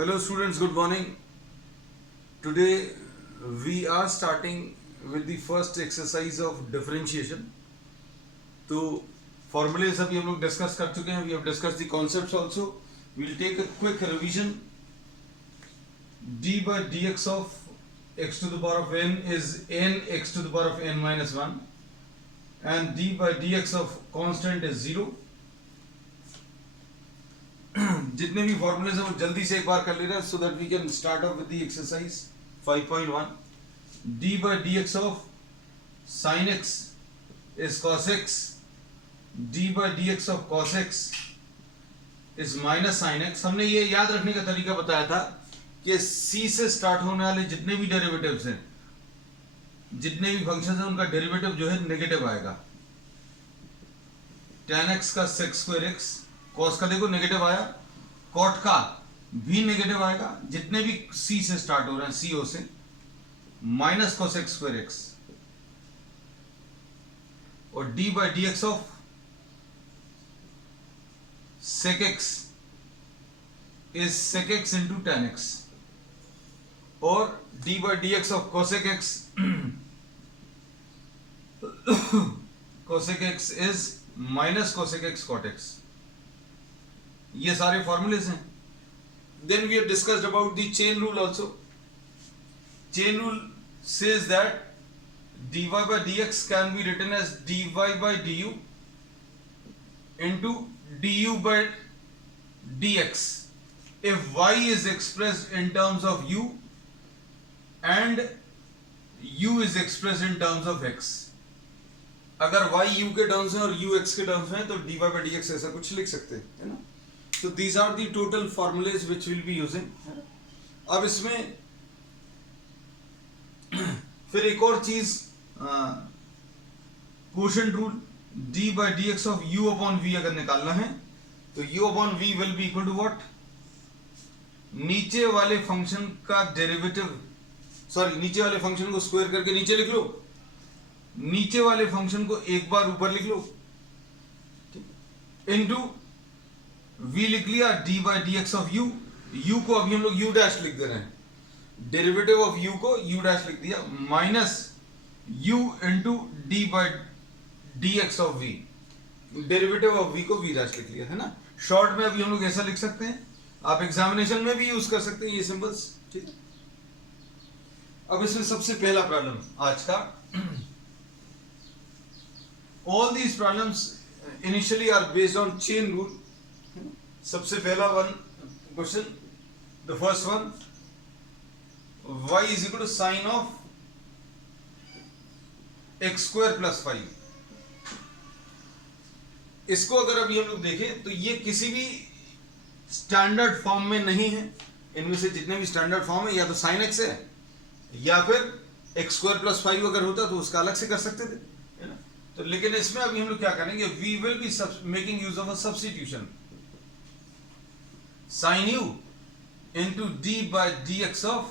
Hello students, good morning. Today we are starting with the first exercise of differentiation. तो formulas अभी हम लोग discuss कर चुके हैं. We have discussed the concepts also. We'll take a quick revision. d by dx of x to the power of n is n x to the power of n minus 1 and d by dx of constant is 0. जितने भी formulas हैं वो जल्दी से एक बार कर ले रहे हैं so that we can start off with the exercise 5.1. d by dx of sin x is cos x. d by dx of cos x is minus sin x. हमने ये याद रखने का तरीका बताया था कि c से स्टार्ट होने वाले जितने भी डेरिवेटिव्स हैं, जितने भी फंक्शंस हैं, उनका डेरिवेटिव जो है नेगेटिव आएगा. tan x का sec square x, cos का देखो नेगेटिव आया, cot का भी नेगेटिव आएगा, जितने भी c से स्टार्ट हो रहे हैं co से, minus cos x square x. और d by dx of sec x is sec x into tan x. और d by dx of cosec x cosec x is minus cosec x cot x. ये सारे formulae हैं. Then we have discussed about the chain rule also. Chain rule says that dy by dx can be written as dy by du into du by dx if y is expressed in terms of u and u is expressed in terms of x. अगर y u के terms में और u x के terms में तो dy by dx ऐसा कुछ लिख सकते हैं, है ना. So these are the total formulas which we'll be using. अब इसमें फिर एक और चीज, quotient rule. d by dx of u upon v अगर निकालना है तो u upon v will be equal to what? नीचे वाले फंक्शन का डेरिवेटिव, सॉरी नीचे वाले फंक्शन को स्क्वायर करके नीचे लिख लो, नीचे वाले फंक्शन को एक बार ऊपर लिख लो, इनटू v लिख लिया d by dx of u. u को अभी हम लोग u डैश लिख दे रहे हैं, डेरिवेटिव ऑफ u को u डैश लिख दिया, minus u into d by dx of v, derivative of v को v डैश लिख लिया, है ना. शॉर्ट में अभी हम लोग ऐसा लिख सकते हैं, आप एग्जामिनेशन में भी यूज कर सकते हैं ये सिंबल्स, ठीक है. अब इसमें सबसे पहला प्रॉब्लम आज का. All these problems initially are based on chain rule. सबसे पहला one question, the first one, y is equal to sine of x square plus 5. इसको अगर अभी हम लोग देखें तो ये किसी भी स्टैंडर्ड फॉर्म में नहीं है. इनमें से जितने भी स्टैंडर्ड फॉर्म है या तो साइन एक्स है या फिर एक्स स्क्वायर प्लस 5 अगर होता तो उसका अलग से कर सकते थे, है ना. तो लेकिन इसमें अभी हम लोग क्या करेंगे, we will be making use of a substitution. Sine u into d by d x of,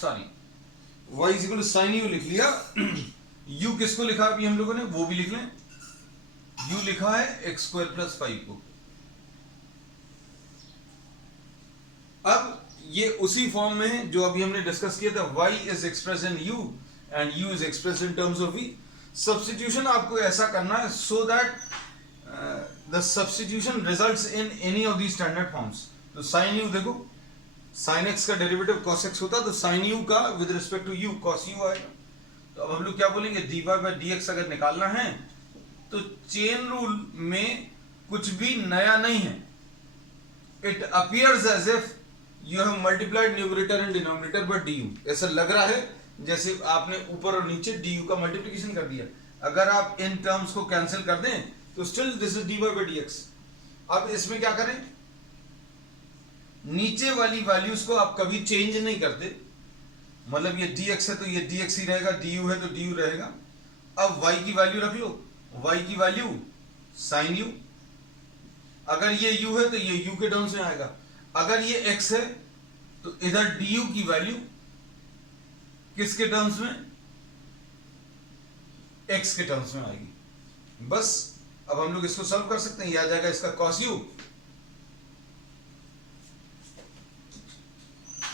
sorry y is equal to sine u लिख लिया. u किसको लिखा अभी हम लोगों ने वो भी लिख लें. u लिखा है एक्स स्क्वायर प्लस 5 को. अब ये उसी फॉर्म में है जो अभी हमने डिस्कस किया था, y is express in u and u is express in terms of v. Substitution आपको ऐसा करना है so that the substitution results in any of the standard forms. तो साइन u देखो, साइन x का डेरिवेटिव cos x होता तो sine u का with respect to u cos u आएगा. तो अब हम लोग क्या बोलेंगे, dy by dx अगर निकालना है तो चेन रूल में कुछ भी नया नहीं है. It appears as if you have multiplied numerator and denominator by du. ऐसा लग रहा है जैसे आपने ऊपर और नीचे du का मल्टीप्लिकेशन कर दिया. अगर आप इन टर्म्स को कैंसिल कर दें तो still this is dy by dx. अब इसमें क्या करें, नीचे वाली वैल्यूज को आप कभी चेंज नहीं करते, मतलब ये dx है तो ये dx ही रहेगा, du है तो du रहेगा. अब y की वैल्यू रख लो, y की वैल्यू sin u. अगर ये u है तो ये u के टर्म्स में आएगा. अगर ये x है तो इधर du की वैल्यू किसके टर्म्स में, x के टर्म्स में आएगी. बस अब हम लोग इसको सॉल्व कर सकते हैं. ये आ जाएगा इसका cos u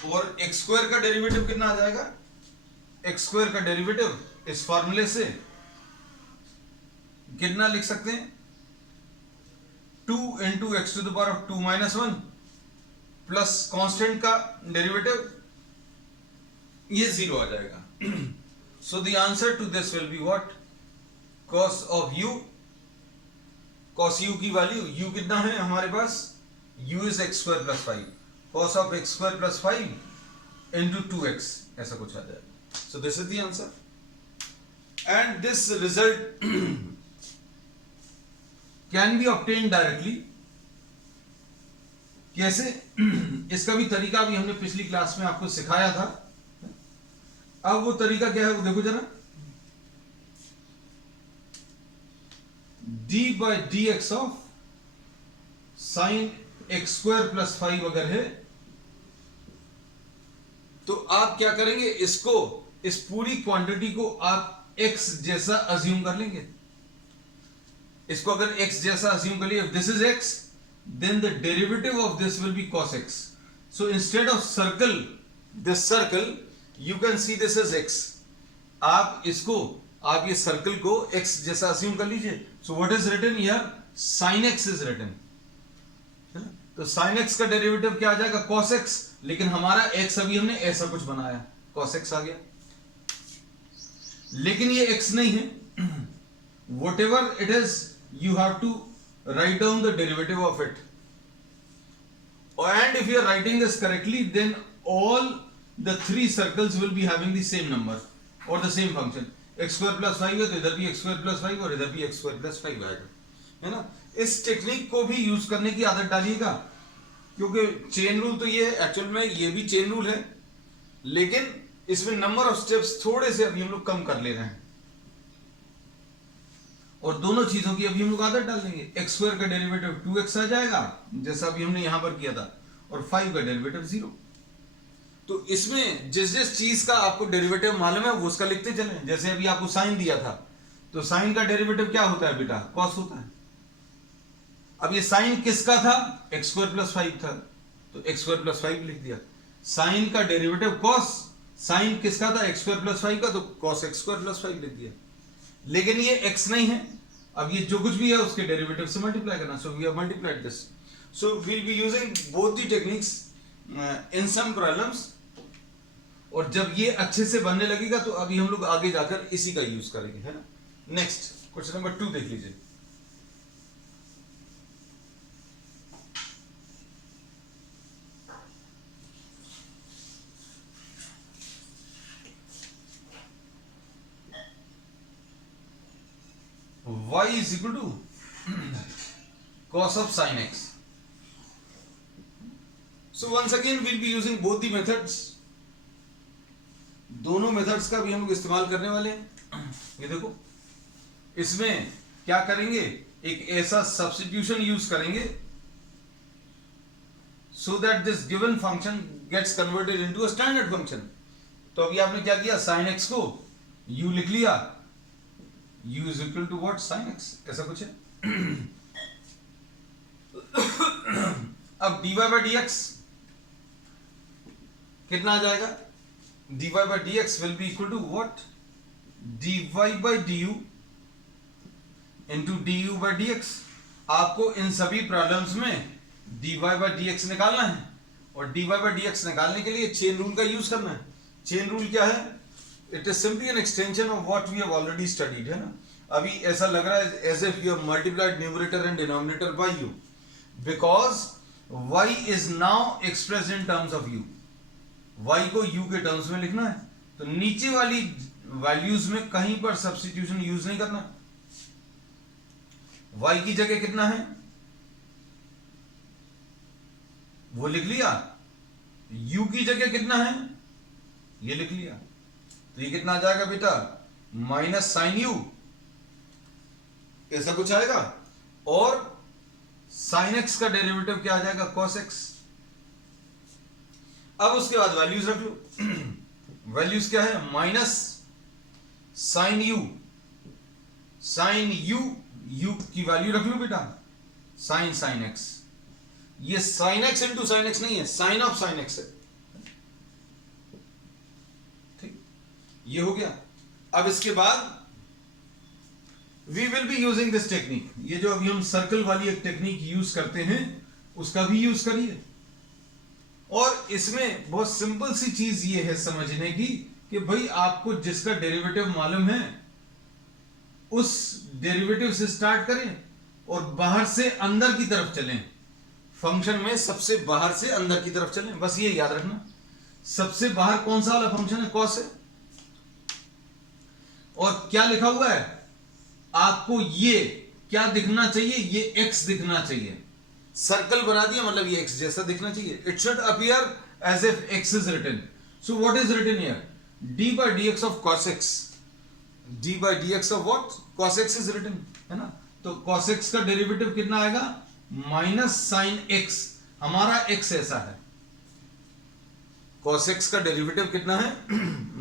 और एक्स स्क्वायर का डेरिवेटिव कितना आ जाएगा? एक्स स्क्वायर का डेरिवेटिव इस फॉर्मूले से कितना लिख सकते हैं? 2 into x to the power of 2 minus 1 plus constant का डेरिवेटिव, ये 0 आ जाएगा। So the answer to this will be what? cos of u, cos u की वैल्यू, u कितना है हमारे पास? u is x square plus 5, cos of x square plus 5 into 2x, ऐसा कुछ आ जाएगा। So this is the answer and this result can be obtain directly. कैसे? इसका भी तरीका भी हमने पिछली क्लास में आपको सिखाया था। अब वो तरीका क्या है वो देखो जरा। d by d x of sine x square plus 5 अगर है तो आप क्या करेंगे? इसको, इस पूरी क्वांटिटी को आप x जैसा अज्यूम कर लेंगे। इसको अगर x जैसा अज्यूम कर लिया, this is x, then the derivative of this will be cos x. So instead of circle, this circle, you can see this as x. आप इसको, आप ये सर्कल को x जैसा अज्यूम कर लीजिए। So what is written here? sin x is written. तो sin x का डेरिवेटिव क्या आ जाएगा? cos x, लेकिन हमारा x अभी हमने ऐसा कुछ बनाया, cos x आ गया, लेकिन ये x नहीं है। Whatever it is, you have to write down the derivative of it, and if you are writing this correctly, then all the three circles will be having the same number or the same function. x square plus 5 है तो इधर भी x square plus 5 और इधर भी x square plus 5 आएगा, है ना। इस टेक्निक को भी यूज करने की आदत डालिएगा, क्योंकि चेन रूल तो ये एक्चुअल में ये भी चेन रूल है, लेकिन इसमें नंबर ऑफ स्टेप्स थोड़े से अभी हम लोग कम कर ले रहे हैं, और दोनों चीजों की अभी हम लोग आदत डाल देंगे। एक्स स्क्वायर का डेरिवेटिव 2x आ जाएगा जैसा अभी हमने यहां पर किया था, और 5 का डेरिवेटिव 0। तो इसमें जिस जिस चीज का आपको डेरिवेटिव मालूम है वो उसका लिखते चले। जैसे अभी आपको साइन दिया था, तो साइन का डेरिवेटिव क्या होता है बेटा? कॉस होता है। अब ये साइन किसका था? एक्स स्क्वायर प्लस 5 था, तो एक्स स्क्वायर प्लस 5 लिख दिया। साइन का डेरिवेटिव कॉस, साइन किसका था? एक्स स्क्वायर प्लस 5 का, तो कॉस एक्स स्क्वायर प्लस 5 लिख दिया। लेकिन ये x नहीं है, अब ये जो कुछ भी है उसके डेरिवेटिव से मल्टीप्लाई करना। So we have multiplied this. So we will be using both the techniques in some problems, और जब ये अच्छे से बनने लगेगा तो अभी हम लोग आगे जाकर इसी का यूज करेंगे, है ना। नेक्स्ट क्वेश्चन नंबर 2 देख लीजिए। y is equal to cos of sin x. So once again we'll be using both the methods. दोनों मेथड्स का भी हम लोग इस्तेमाल करने वाले हैं। ये देखो, इसमें क्या करेंगे? एक ऐसा सब्स्टिट्यूशन यूज करेंगे so that this given function gets converted into a standard function. तो अभी आपने क्या किया? sin x को u लिख लिया, u is equal to what? sin x, ऐसा कुछ है। अब dy by dx कितना आ जाएगा? dy by dx will be equal to what? dy by du into du by dx। आपको इन सभी प्रॉब्लम्स में dy by dx निकालना है, और dy by dx निकालने के लिए चेन रूल का यूज करना है। चेन रूल क्या है? It is simply an extension of what we have already studied, है ना। अभी ऐसा लग रहा है as if you have multiplied numerator and denominator by u, because y is now expressed in terms of u। y को u के terms में लिखना है, तो नीचे वाली वैल्यूज में कहीं पर सब्स्टिट्यूशन यूज नहीं करना। y की जगह कितना है वो लिख लिया, u की जगह कितना है ये लिख लिया, तो ये कितना आ जाएगा बेटा? माइनस साइन यू, ऐसा कुछ आएगा, और साइन एक्स का डेरिवेटिव क्या आ जाएगा? Cos x. अब उसके बाद वैल्यूज रख लो। वैल्यूज क्या है? Minus sine u, sine u, u की वैल्यू रख लो बेटा, साइन एक्स। ये sine x into sine x नहीं है, साइन ऑफ साइन एक्स है। ये हो गया। अब इसके बाद we will be using this technique, ये जो अभी हम सर्कल वाली एक टेक्निक यूज करते हैं उसका भी यूज करिए। और इसमें बहुत सिंपल सी चीज ये है समझने की कि भाई आपको जिसका डेरिवेटिव मालूम है उस डेरिवेटिव से स्टार्ट करें और बाहर से अंदर की तरफ चलें। फंक्शन में सबसे बाहर से अंदर की तरफ चलें, बस ये याद रखना। सबसे बाहर कौन सा वाला फंक्शन है? कॉस है। और क्या लिखा हुआ है? आपको ये क्या दिखना चाहिए? ये एक्स दिखना चाहिए। सर्कल बना दिया मतलब ये एक्स जैसा दिखना चाहिए। It should appear as if x is written. So what is written here? D by d x of cos x. D by d x of what? Cos x is written, है ना। तो cos x का derivative कितना आएगा? Minus sine x. हमारा x ऐसा है, cos x का डेरिवेटिव कितना है?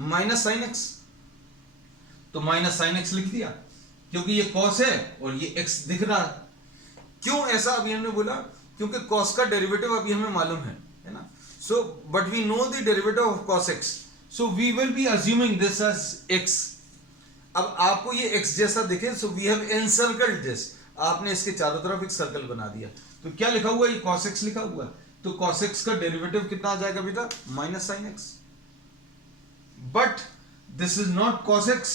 Minus sine x. तो माइनस साइन एक्स लिख दिया क्योंकि ये कॉस है और ये एक्स दिख रहा है। क्यों ऐसा अभी हमने बोला? क्योंकि कॉस का डेरिवेटिव अभी हमें मालूम है ना। So but we know the derivative of cos x, so we will be assuming this as x. अब आपको ये एक्स जैसा दिखे, so we have encircled this. आपने इसके चारों तरफ एक सर्कल बना दिया। तो क्या लिखा हुआ है? ये कॉस एक्स लिखा हुआ है। तो कॉस एक्स का डेरिवेटिव कितना आ जाएगा बेटा? Minus sine x. But this is not cos x.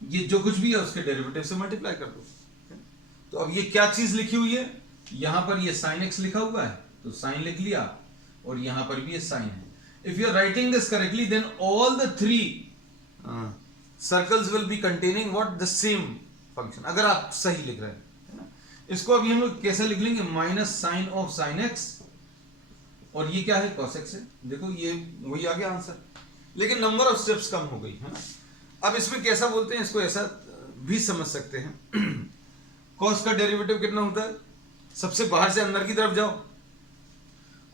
ये जो कुछ भी है उसके डेरिवेटिव से मल्टीप्लाई कर दो। तो अब ये क्या चीज लिखी हुई है? यहां पर ये साइन एक्स लिखा हुआ है तो साइन लिख लिया, और यहां पर भी ये साइन है। If you are writing this correctly then all the three circles will be containing what? The same function. अगर आप सही लिख रहे हैं। इसको अभी हम लोग कैसे लिख लेंगे? Minus sine of sine x, और ये क्या है? कॉस एक्स है। देखो ये वही आ गया आंसर, लेकिन नंबर ऑफ स्टेप्स कम हो गई, है ना। अब इसमें कैसा बोलते हैं, इसको ऐसा भी समझ सकते हैं। कॉस का डेरिवेटिव कितना होता है? सबसे बाहर से अंदर की तरफ जाओ।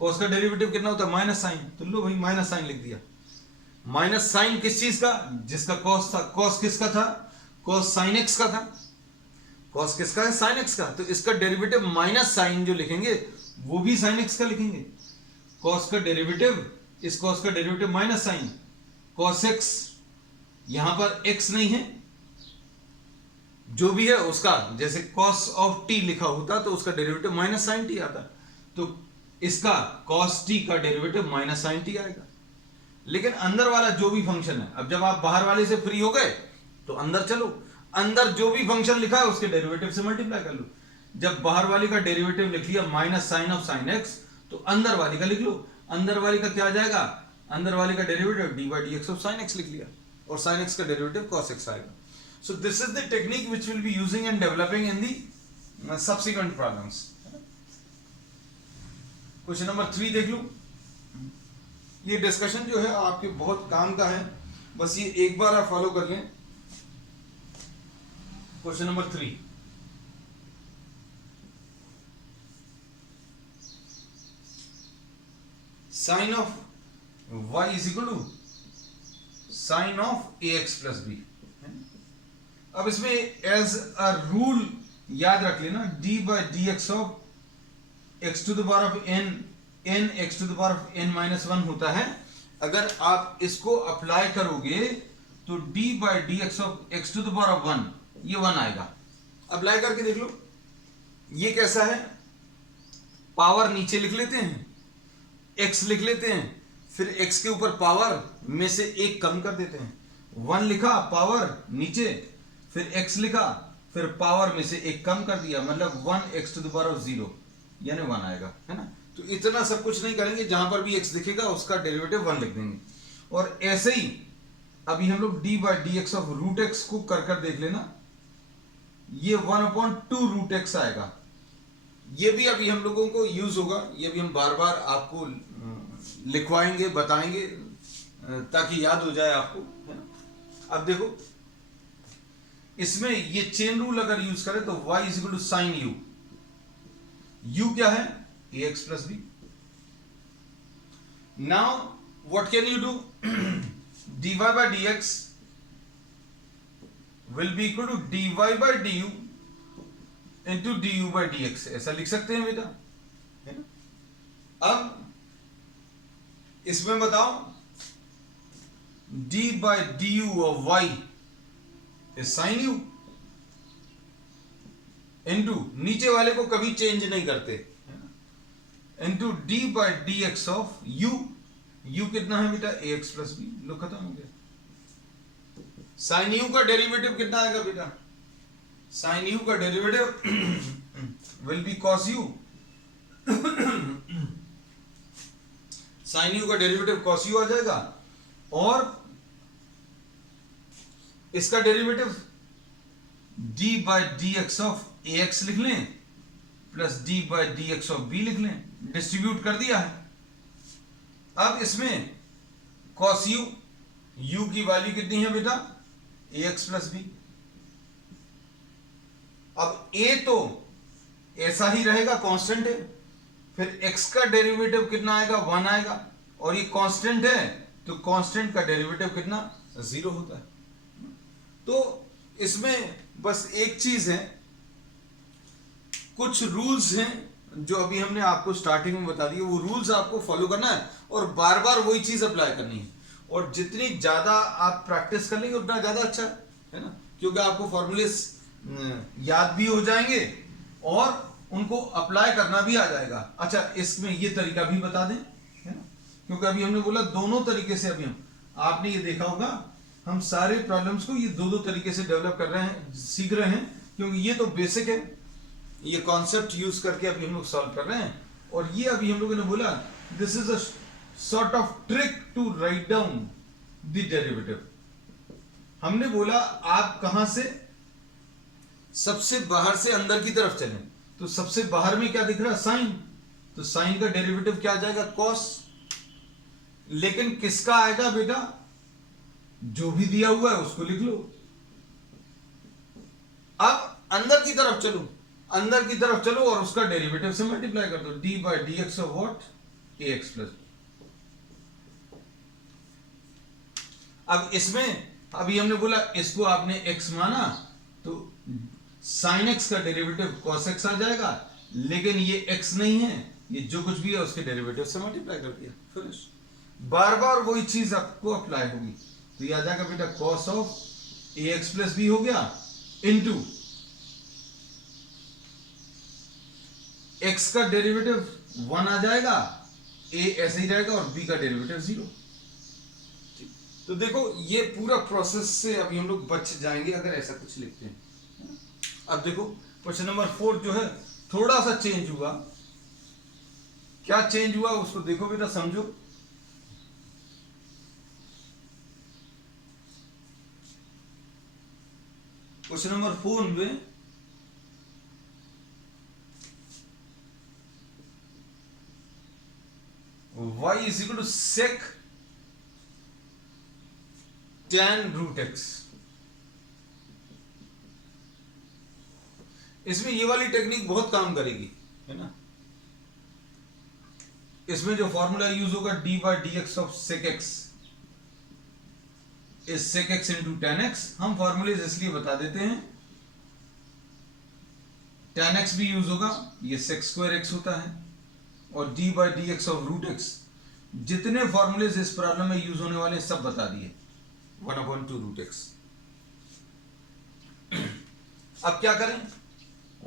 कॉस का डेरिवेटिव कितना होता है? Minus sine. तो लो भाई माइनस साइन लिख दिया। माइनस साइन किस चीज का? जिसका कॉस था। कॉस किसका था? कॉस साइन एक्स का था। कॉस किसका है? साइन एक्स का। तो इसका डेरिवेटिव माइनस साइन जो लिखेंगे वो भी साइन एक्स का लिखेंगे। कॉस का डेरिवेटिव, इस कॉस का derivative minus sine cos x, यहां पर एक्स नहीं है, जो भी है उसका, जैसे कॉस ऑफ टी लिखा होता तो उसका डेरिवेटिव माइनस साइन टी आता, तो इसका कॉस टी का डेरिवेटिव माइनस साइन टी आएगा। लेकिन अंदर वाला जो भी फंक्शन है, अब जब आप बाहर वाले से फ्री हो गए तो अंदर चलो, अंदर जो भी फंक्शन लिखा है उसके डेरिवेटिव से मल्टीप्लाई कर लो। जब बाहर वाली का डेरिवेटिव लिख लिया minus sine of sine x, तो अंदर वाली का लिख लो। अंदर वाली का क्या आ जाएगा? अंदर वाली का derivative D by d x of sine x लिख लिया, और साइन एक्स का डेरिवेटिव कॉस एक्स आएगा। So this is the technique which we'll be using and developing in the subsequent problems. Question number 3 देख लो। ये डिस्कशन जो है आपके बहुत काम का है, बस ये एक बार आप फॉलो कर लें। Question number 3, sine of y is equal to sine of ax plus b. अब इसमें एज अ रूल याद रख लेना, d by d x of x to the power of n, n x to the power of n minus one होता है। अगर आप इसको अप्लाई करोगे तो d by d x of x to the power of one, ये one आएगा। Apply करके देख लो, ये कैसा है? पावर नीचे लिख लेते हैं, एक्स लिख लेते हैं, फिर एक्स के ऊपर पावर में से एक कम कर देते हैं। वन लिखा, पावर नीचे, फिर x लिखा, फिर पावर में से एक कम कर दिया, मतलब 1x to the power of 0 यानी 1 आएगा, है ना। तो इतना सब कुछ नहीं करेंगे, जहां पर भी x दिखेगा उसका डेरिवेटिव 1 लिख देंगे। और ऐसे ही अभी हम लोग d by d x of root x को कर देख लेना, ये 1/2 रूट एक्स आएगा। ये भी अभी हम लोगों को यूज होगा, ये भी हम बार बार आपको लिखवाएंगे, बताएंगे, ताकि याद हो जाए आपको, है ना। अब देखो इसमें ये चेन रूल अगर यूज करें तो y is equal to sine u, u क्या है? ax plus b. Now what can you do? dy by dx will be equal to dy by du into du by dx, ऐसा लिख सकते हैं बेटा, है ना। अब इसमें बताओ d by d u of y is sine u into नीचे वाले को कभी चेंज नहीं करते, into d by d x of u. U कितना है बेटा ए एक्स प्लस बी, लो खत्म हो गया। साइन यू का डेरिवेटिव कितना आएगा बेटा, साइन यू का derivative will be cos u. Sine u का डेरिवेटिव कॉस यू आ जाएगा, और इसका derivative d by d x of a x लिख लें plus d by d x of b लिख लें, डिस्ट्रीब्यूट कर दिया है। अब इसमें कॉस यू, यू की वैल्यू कितनी है बेटा ए एक्स प्लस बी। अब ए तो ऐसा ही रहेगा, कांस्टेंट है, फिर x का डेरिवेटिव कितना आएगा 1 आएगा, और ये कांस्टेंट है तो कांस्टेंट का डेरिवेटिव कितना 0 होता है। तो इसमें बस एक चीज है, कुछ रूल्स हैं जो अभी हमने आपको स्टार्टिंग में बता दिए, वो रूल्स आपको फॉलो करना है और बार बार वही चीज अप्लाई करनी है, और जितनी ज्यादा आप प्रैक्टिस कर लेंगे उतना ज्यादा अच्छा है ना, क्योंकि आपको फॉर्मूले याद भी हो जाएंगे और उनको अप्लाई करना भी आ जाएगा। अच्छा, इसमें ये तरीका भी बता दें, है ना, क्योंकि अभी हमने बोला दोनों तरीके से, अभी आपने ये देखा होगा हम सारे प्रॉब्लम्स को ये दो तरीके से डेवलप कर रहे हैं, सीख रहे हैं, क्योंकि ये तो बेसिक है, ये कॉन्सेप्ट यूज करके अभी हम लोग सॉल्व कर रहे हैं। और ये अभी हम लोगों ने बोला this is a sort of trick to write down the derivative. हमने बोला आप कहां से, सबसे बाहर से अंदर की तरफ चलें, तो सबसे बाहर में क्या दिख रहा है साइन, तो साइन का डेरिवेटिव क्या आ जाएगा कॉस, लेकिन किसका आएगा बेटा, जो भी दिया हुआ है उसको लिख लो। अब अंदर की तरफ चलो, अंदर की तरफ चलो और उसका डेरिवेटिव से मल्टीप्लाई कर दो, D by d x of what A x plus. अब इसमें अभी हमने बोला इसको आपने x माना तो साइन x का डेरिवेटिव cos x आ जाएगा, लेकिन ये x नहीं है, ये जो कुछ भी है उसके डेरिवेटिव से मल्टीप्लाई कर दिया, फिनिश। बार बार वही चीज आपको अप्लाई होगी, तो ये आ जाएगा बेटा cos of a x plus b हो गया इनटू x का डेरिवेटिव 1 आ जाएगा, a ऐसे ही रहेगा और b का डेरिवेटिव 0। तो देखो ये पूरा प्रोसेस से अभी हम लोग बच जाएंगे अगर ऐसा कुछ लिखते हैं। अब देखो क्वेश्चन नंबर 4 जो है थोड़ा सा चेंज हुआ, क्या चेंज हुआ उसको देखो बेटा, समझो। क्वेश्चन नंबर 4 में y is equal to sec tan root x। इसमें ये वाली टेक्निक बहुत काम करेगी, है ना। इसमें जो फॉर्मूला यूज होगा d by d x of sec x is sec x into tan x. हम फॉर्मूलेज इसलिए बता देते हैं, टेन एक्स भी यूज होगा, ये सेक स्क्वायर एक्स होता है, और d by d x of root x. जितने फॉर्मूलेज इस प्रॉब्लम में यूज होने वाले सब बता दिए, 1/2 रूट एक्स। अब क्या करें,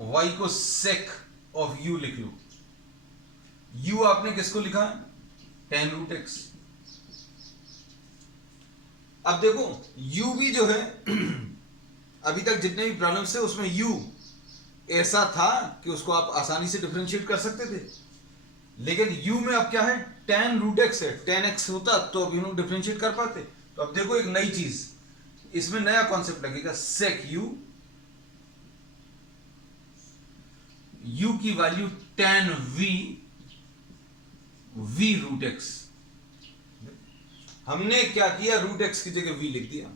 y को sec ऑफ u लिख लो। u आपने किसको लिखा है, tan रूट x। अब देखो u भी जो है अभी तक जितने भी प्रॉब्लम्स थे उसमें u ऐसा था कि उसको आप आसानी से डिफरेंशिएट कर सकते थे, लेकिन u में अब क्या है, tan रूट x है, tan x होता तो अभी हम लोग डिफरेंशिएट कर पाते। तो अब देखो एक नई चीज, इसमें नया कॉन्सेप्ट लगेगा, sec u, u की value tan v root x। हमने क्या किया, रूट x की जगह v लिख दिया।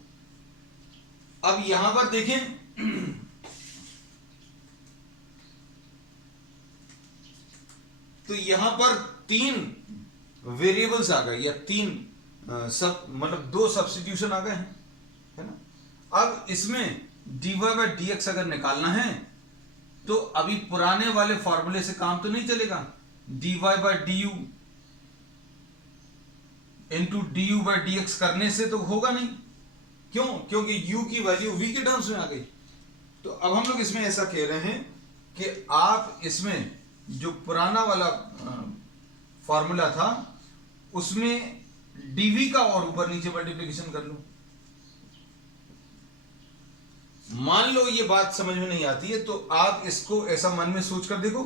अब यहां पर देखें तो यहां पर 3 वेरिएबल्स आ गए, या 3 सब मतलब 2 सब्स्टिट्यूशन आ गए हैं, है ना। अब इसमें dy बाई डी एक्स अगर निकालना है तो अभी पुराने वाले फॉर्मूले से काम तो नहीं चलेगा, dy by D you into D you by d x करने से तो होगा नहीं। क्यों? क्योंकि u की वैल्यू v के टर्म्स में आ गई। तो अब हम लोग इसमें ऐसा कह रहे हैं कि आप इसमें जो पुराना वाला फॉर्मूला था उसमें dv का और ऊपर नीचे मल्टीप्लिकेशन कर लो। मान लो ये बात समझ में नहीं आती है तो आप इसको ऐसा मन में सोच कर देखो,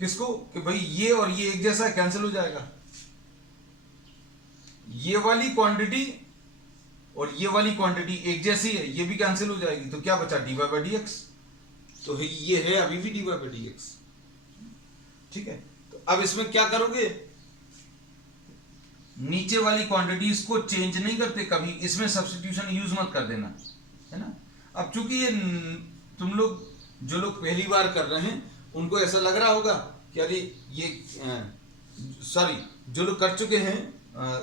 किसको, कि भाई ये और ये एक जैसा कैंसिल हो जाएगा, ये वाली क्वांटिटी और ये वाली क्वांटिटी एक जैसी है, ये भी कैंसिल हो जाएगी। तो क्या बचा? dy by d x. तो ये है अभी भी dy बाई डी एक्स। ठीक है, तो अब इसमें क्या करोगे, नीचे वाली क्वांटिटीज को चेंज नहीं करते कभी, इसमें सब्स्टिट्यूशन यूज मत कर देना, है ना। अब चूंकि ये तुम लोग जो लोग पहली बार कर रहे हैं उनको ऐसा लग रहा होगा कि अरे ये सॉरी, जो लोग कर चुके हैं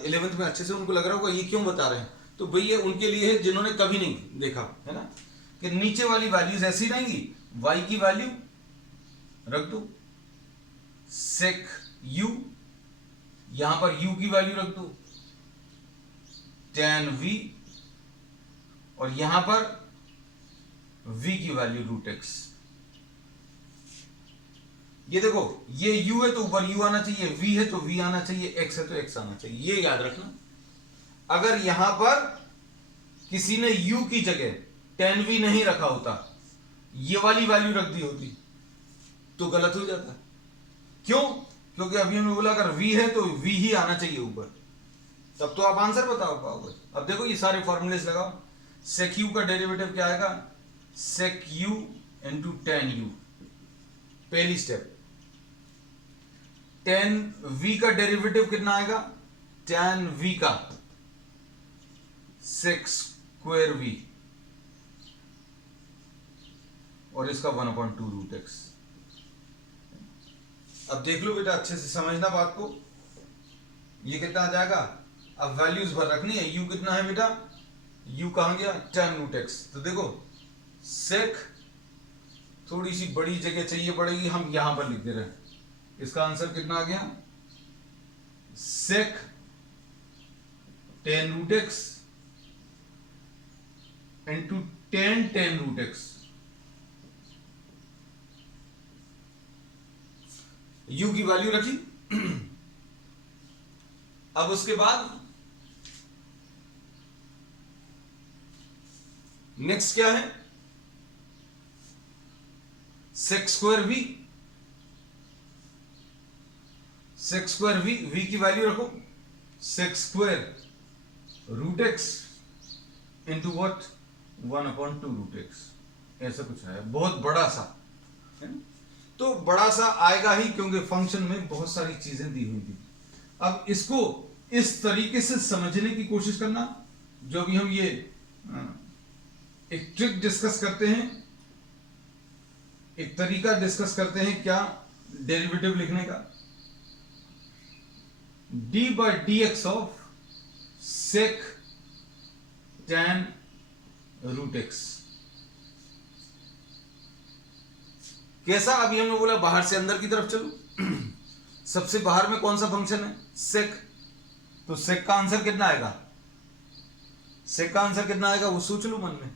11th में अच्छे से, उनको लग रहा होगा ये क्यों बता रहे हैं। तो भैया उनके लिए है जिन्होंने कभी नहीं देखा, है ना, कि नीचे वाली वैल्यूज ऐसी रहेंगी, y की वैल्यू रख दो sec u, यहां पर u की वैल्यू रख दो tan v, और यहां पर v की वैल्यू रूट x। ये देखो, ये u है तो ऊपर u आना चाहिए, v है तो v आना चाहिए, x है तो x आना चाहिए, ये याद रखना। अगर यहां पर किसी ने u की जगह tan v नहीं रखा होता, ये वाली वैल्यू रख दी होती, तो गलत हो जाता। क्यों? क्योंकि अभी हमने बोला अगर v है तो v ही आना चाहिए ऊपर, तब तो आप आंसर बता पाओगे। अब देखो ये सारे फॉर्मूलेस लगाओ। sec u का डेरिवेटिव क्या आएगा? sec u into tan u, पहली स्टेप। tan v का डेरिवेटिव कितना आएगा? tan v का sec स्क्वायर v, और इसका 1/2 रूट एक्स। अब देख लो बेटा, अच्छे से समझना बात को। ये कितना आ जाएगा? अब वैल्यूज भर रखनी है। u कितना है बेटा? u कहां गया? tan root x. तो देखो sec, थोड़ी सी बड़ी जगह चाहिए पड़ेगी, हम यहां पर लिख दे रहे हैं। इसका आंसर कितना आ गया? sec tan root x into tan root x. u की वैल्यू रखी। अब उसके बाद नेक्स्ट क्या है? sec square v, sec square v की वैल्यू रखो sec square root x into what? 1/2 root x. ऐसा कुछ है, बहुत बड़ा सा है ना? तो बड़ा सा आएगा ही, क्योंकि फंक्शन में बहुत सारी चीजें दी हुई थी। अब इसको इस तरीके से समझने की कोशिश करना, जो भी हम ये एक ट्रिक डिस्कस करते हैं, एक तरीका डिस्कस करते हैं क्या डेरिवेटिव लिखने का। D by d x of sec tan root x. कैसा? अभी हमने बोला बाहर से अंदर की तरफ चलो। सबसे बाहर में कौन सा फंक्शन है? sec। तो sec का आंसर कितना आएगा? sec का आंसर कितना आएगा वो सोच लो मन में।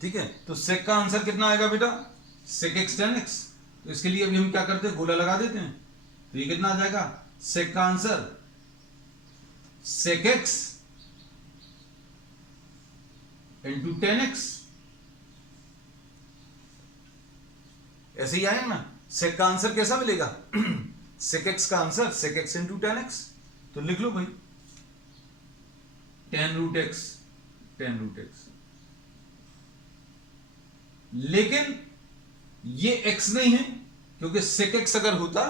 ठीक है, तो sec का आंसर कितना आएगा बेटा? sec x tan x। तो इसके लिए अभी हम क्या करते हैं? गोला लगा देते हैं। तो ये कितना आ जाएगा? sec का answer sec x into tan x। ऐसे ही आएगा ना? sec का आंसर कैसा मिलेगा? sec x का answer sec x into tan x। तो लिख लो भाई tan root x, tan root x। लेकिन ये x नहीं है, क्योंकि sec x अगर होता,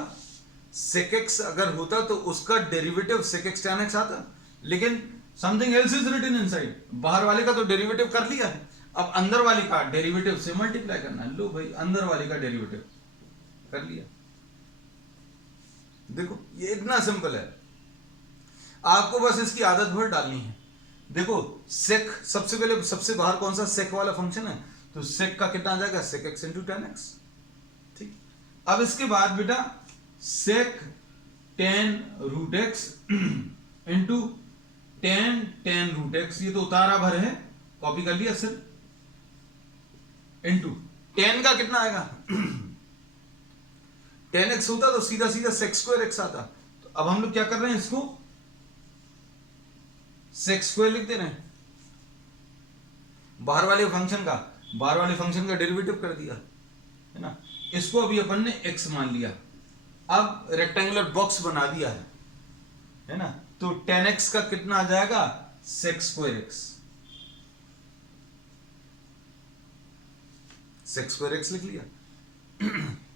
sec x अगर होता तो उसका derivative sec x tan x आता। लेकिन something else is written inside. बाहर वाले का तो डेरिवेटिव कर लिया है, अब अंदर वाले का डेरिवेटिव से मल्टीप्लाई करना है। लो भाई, अंदर वाले का डेरिवेटिव कर लिया। देखो ये इतना सिंपल है, आपको बस इसकी आदत भर डालनी है। देखो sec, सबसे पहले सबसे बाहर कौन सा sec वाला फंक्शन है? तो sec का कितना आ जाएगा? sec x into tan x। ठीक, अब इसके बाद बेटा sec tan root x into tan root x, ये तो उतारा भर है, कॉपी कर लिया सर, इंटू टेन का कितना आएगा 10x होता तो सीधा सीधा सेक्स स्क्वायर एक्स आता। तो अब हम लोग क्या कर रहे हैं, इसको सेक्स स्क्वायर लिख दे रहे हैं, बाहर वाले फंक्शन का डेरिवेटिव कर दिया है ना। इसको अभी अपन ने x मान लिया, अब रेक्टेंगुलर बॉक्स बना दिया है ना। तो 10x का कितना आ जाएगा sex square x, sex square x लिख लिया।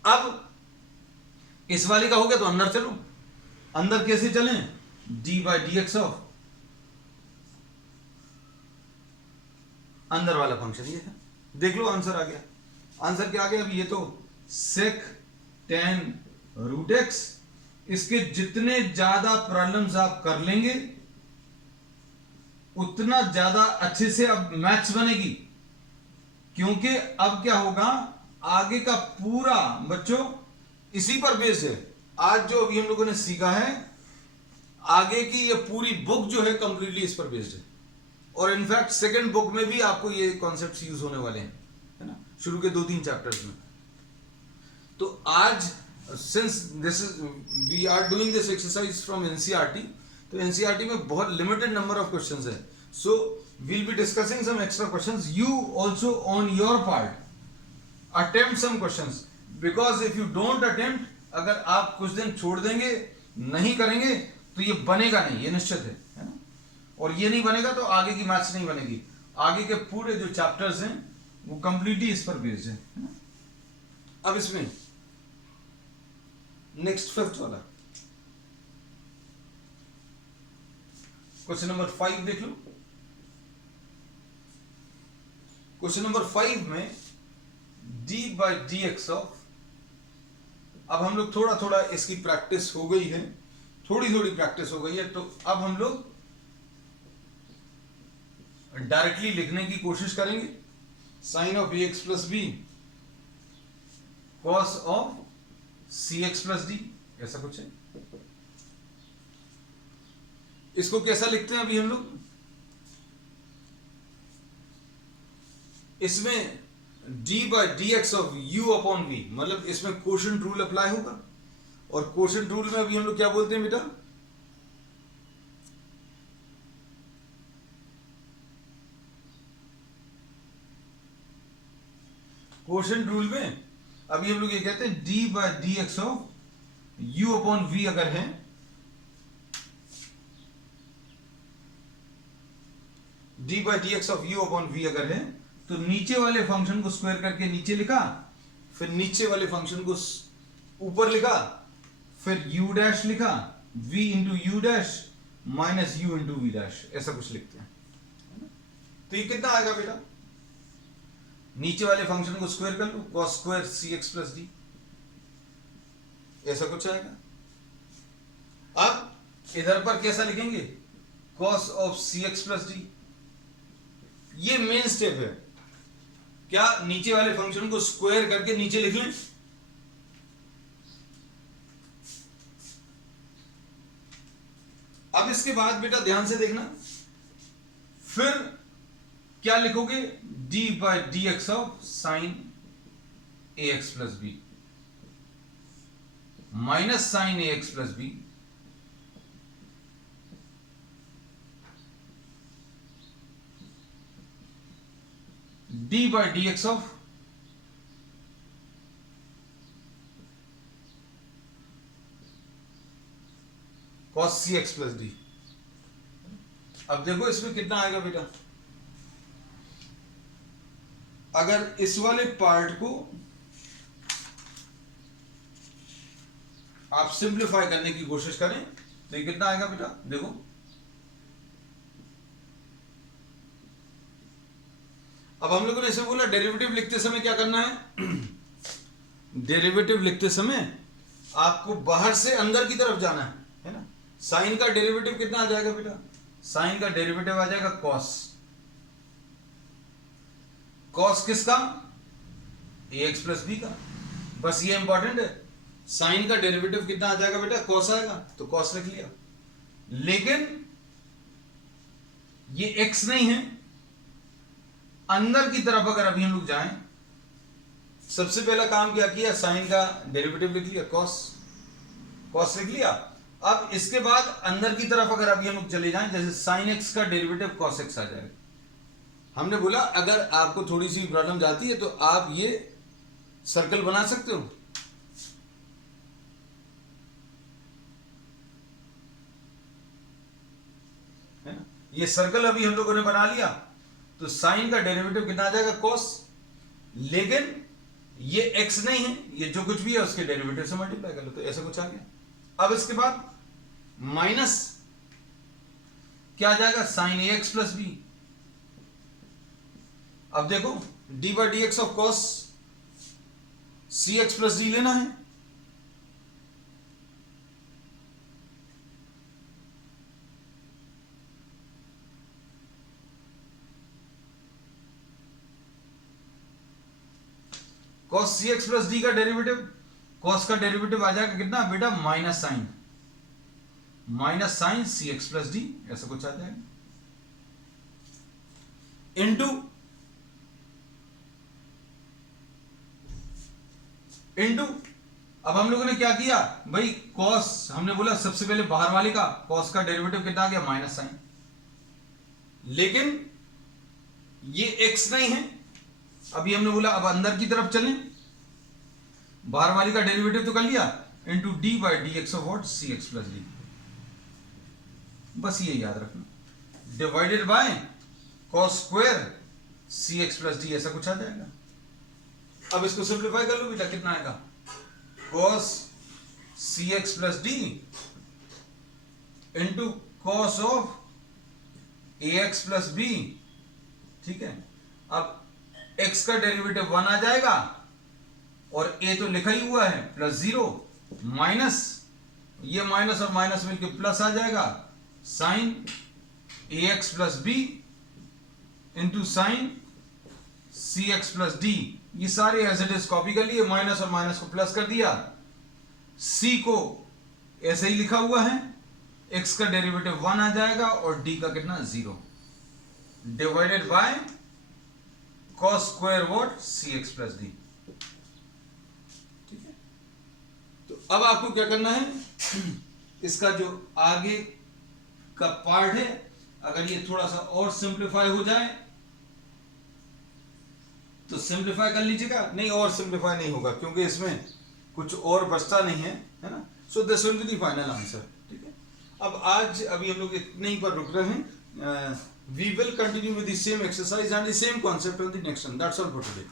अब इस वाली का हो गया तो अंदर चलो, अंदर कैसे चलें, D by d x of अंदर वाला फंक्शन ये है, देख लो आंसर आ गया। आंसर क्या आ गया, अभी ये तो सेक टेन रूट एक्स, इसके जितने ज्यादा प्रॉब्लम्स आप कर लेंगे उतना ज्यादा अच्छे से अब मैथ्स बनेगी, क्योंकि अब क्या होगा, आगे का पूरा बच्चों इसी पर बेस्ड है। आज जो अभी हम लोगों ने सीखा है, आगे की ये पूरी बुक जो है कंप्लीटली इस पर बेस्ड है, और इनफैक्ट सेकंड बुक में भी आपको ये कॉन्सेप्ट्स यूज होने वाले हैं, है ना, शुरू के 2-3 चैप्टर्स में। तो आज since this is we are doing this exercise from NCERT, तो एनसीईआरटी में बहुत लिमिटेड नंबर ऑफ क्वेश्चंस है, so we'll be discussing some extra questions. You also on your part attempt some questions, because if you don't attempt, अगर आप कुछ दिन छोड़ देंगे, नहीं करेंगे, तो ये बनेगा नहीं, ये निश्चित है ना। और ये नहीं बनेगा तो आगे की मैथ्स नहीं बनेगी, आगे के पूरे जो चैप्टर्स हैं वो कंप्लीटली इस पर बेस्ड है ना। अब इसमें नेक्स्ट 5th वाला क्वेश्चन नंबर 5 देख लो। क्वेश्चन नंबर 5 में D by d x of, अब हम लोग थोड़ा थोड़ा इसकी प्रैक्टिस हो गई है, थोड़ी थोड़ी प्रैक्टिस हो गई है, तो अब हम लोग डायरेक्टली लिखने की कोशिश करेंगे। Sine of a x plus b cos of c x plus d, ऐसा कुछ है। इसको कैसा लिखते हैं अभी हम लोग, इसमें d by d x of u upon v, मतलब इसमें कोशेंट रूल अप्लाई होगा, और कोशेंट रूल में अभी हम लोग क्या बोलते हैं बेटा, कोशेंट रूल में अभी हम लोग ये कहते हैं d by d x of u upon v अगर है, d by d x of u upon v अगर है, तो नीचे वाले फंक्शन को स्क्वायर करके नीचे लिखा, फिर नीचे वाले फंक्शन को ऊपर लिखा, फिर u डैश लिखा, v into you dash minus u into v dash, ऐसा कुछ लिखते हैं। तो ये कितना आएगा बेटा, नीचे वाले फंक्शन को स्क्वायर कर लो, cos square c x plus d, ऐसा कुछ आएगा। अब इधर पर कैसा लिखेंगे, cos of c x plus D, ये मेन स्टेप है। क्या नीचे वाले फंक्शन को स्क्वायर करके नीचे लिख लें, अब इसके बाद बेटा ध्यान से देखना, फिर क्या लिखोगे, d by d x of sine A x plus b minus sine A x plus b d by d x of cos c x plus d. अब देखो इसमें कितना आएगा बेटा, अगर इस वाले पार्ट को आप सिंप्लीफाई करने की कोशिश करें तो ये कितना आएगा बेटा, देखो अब हम लोगों ने इसे बोला डेरिवेटिव लिखते समय क्या करना है, डेरिवेटिव लिखते समय आपको बाहर से अंदर की तरफ जाना है ना। साइन का डेरिवेटिव कितना आ जाएगा बेटा, साइन का डेरिवेटिव आ जाएगा कॉस, कॉस किसका, ए एक्स प्लस बी का, बस ये इंपॉर्टेंट है, साइन का डेरिवेटिव कितना आ जाएगा बेटा, कॉस आएगा, तो कॉस लिख लिया। लेकिन ये एक्स नहीं है, अंदर की तरफ अगर अभी हम लोग जाएं, सबसे पहला काम क्या किया, साइन का डेरिवेटिव लिख लिया, कॉस, कॉस लिख लिया। अब इसके बाद अंदर की तरफ अगर अभी हम लोग चले जाएं, जैसे साइन एक्स का डेरिवेटिव कॉस एक्स आ जाएगा। हमने बोला अगर आपको थोड़ी सी प्रॉब्लम जाती है तो आप ये सर्कल बना सकते हो, है ना। ये सर्कल अभी हम लोगों ने बना लिया, तो साइन का डेरिवेटिव कितना आ जाएगा, कॉस। लेकिन ये एक्स नहीं है, ये जो कुछ भी है उसके डेरिवेटिव से मल्टीप्लाई कर लो, तो ऐसा कुछ आ गया। अब इसके बाद माइनस क्या आ जाएगा, साइन ए एक्स प्लस बी। अब देखो d by d x of cos c x plus d लेना है, cos c x plus d का डेरिवेटिव, कॉस का डेरिवेटिव आ जाएगा कितना बेटा, माइनस साइन सी एक्स प्लस डी, ऐसा कुछ आ जाएगा, इनटू अब हम लोगों ने क्या किया भाई, कॉस हमने बोला सबसे पहले बाहर वाले का कॉस का डेरिवेटिव कितना आ गया, माइनस साइन। लेकिन ये एक्स नहीं है, अभी हमने बोला अब अंदर की तरफ चलें, बाहर वाली का डेरिवेटिव तो कर लिया, into d by d x of what, c x plus d. बस ये याद रखना, divided by cos square c x plus d, ऐसा कुछ आ जाएगा। अब इसको सिंप्लीफाई कर लो बेटा, कितना आएगा, cos c x plus d into cos of a x plus b, ठीक है। अब एक्स का डेरिवेटिव 1 आ जाएगा, और ए तो लिखा ही हुआ है प्लस 0, माइनस ये माइनस और माइनस मिलकर प्लस आ जाएगा, साइन ए x plus B into sin सी एक्स प्लस डी। ये सारे एज इट इज कॉपी कर लिए, माइनस और माइनस को प्लस कर दिया, सी को ऐसे ही लिखा हुआ है, एक्स का डेरिवेटिव 1 आ जाएगा और डी का कितना 0, divided by cos square what, c x plus d. ठीक है, तो अब आपको क्या करना है, इसका जो आगे का पार्ट है, अगर ये थोड़ा सा और सिंप्लीफाई हो जाए तो सिंप्लीफाई कर लीजिएगा, नहीं और सिंप्लीफाई नहीं होगा क्योंकि इसमें कुछ और बचता नहीं है, है ना। So this will be the final answer. ठीक है, अब आज अभी हम लोग इतने ही पर रुक रहे हैं। We will continue with the same exercise and the same concept on the next one. That's all for today.